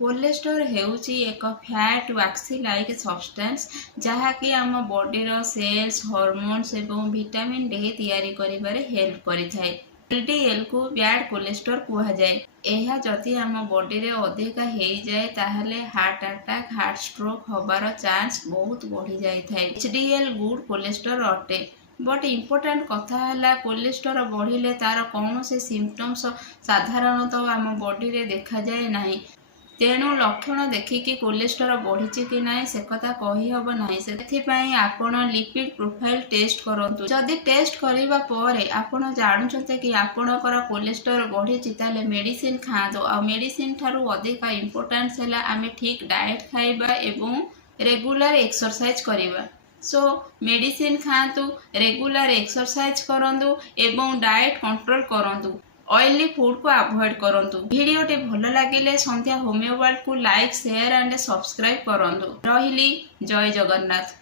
Cholesterol हेउची एक fat वैक्सी like substance जहाँकि आम बॉडीर सेल्स हॉर्मोन्स एवं विटामिन डी तैयारी करिबारे हेल्प करिथाए। एलडीएल को बैड कोलेस्ट्रोल कुहाଯାଏ। ଏହା ଯଦି ଆମ ବଡିରେ ଅଧିକା ହେଇଯାଏ ତାହେଲେ ହାର୍ଟ ଆଟାକ୍ ହାର୍ଟ ଷ୍ଟ୍ରୋକ୍ ହବାର ଚାନ୍ସ ବହୁତ ବଢି ଯାଇଥାଏ। ଏଚଡିଏଲ୍ ଗୁଡ୍ କୋଲେଷ୍ଟ୍ରୋଲ ଅଟେ। बट इम्पोर्टाट कथा है कोलेस्ट्रोल बढ़िले तार कौन से सिम्पटम्स साधारणतः आम बॉडी रे देखा जाए नहीं। तेणु लक्षण देखिकी कोलेस्ट्रोल बढ़ी कि ना से कथा कही हम ना से आपण लिपिड प्रोफाइल टेस्ट करंतु। जदि टेस्ट करबा परे आपण जानुचते कि आपणकर कोलेस्ट्रोल बढ़ी ताले मेडिसिन खातु। आ मेडिसिन ठारू अधिक इम्पोर्टेंस है आम ठीक डाएट खाइबा एवं रेगुलर एक्सरसाइज करिबा। सो मेडिसिन खातु रेगुलर एक्सरसाइज करंतु एवं डाएट कंट्रोल करंतु। ऑयली फूड को अवॉइड करंतु। वीडियोटी भल लगिले संध्या होमियो वर्ल्ड को लाइक शेयर एंड सब्सक्राइब करंतु। रहिली जय जगन्नाथ।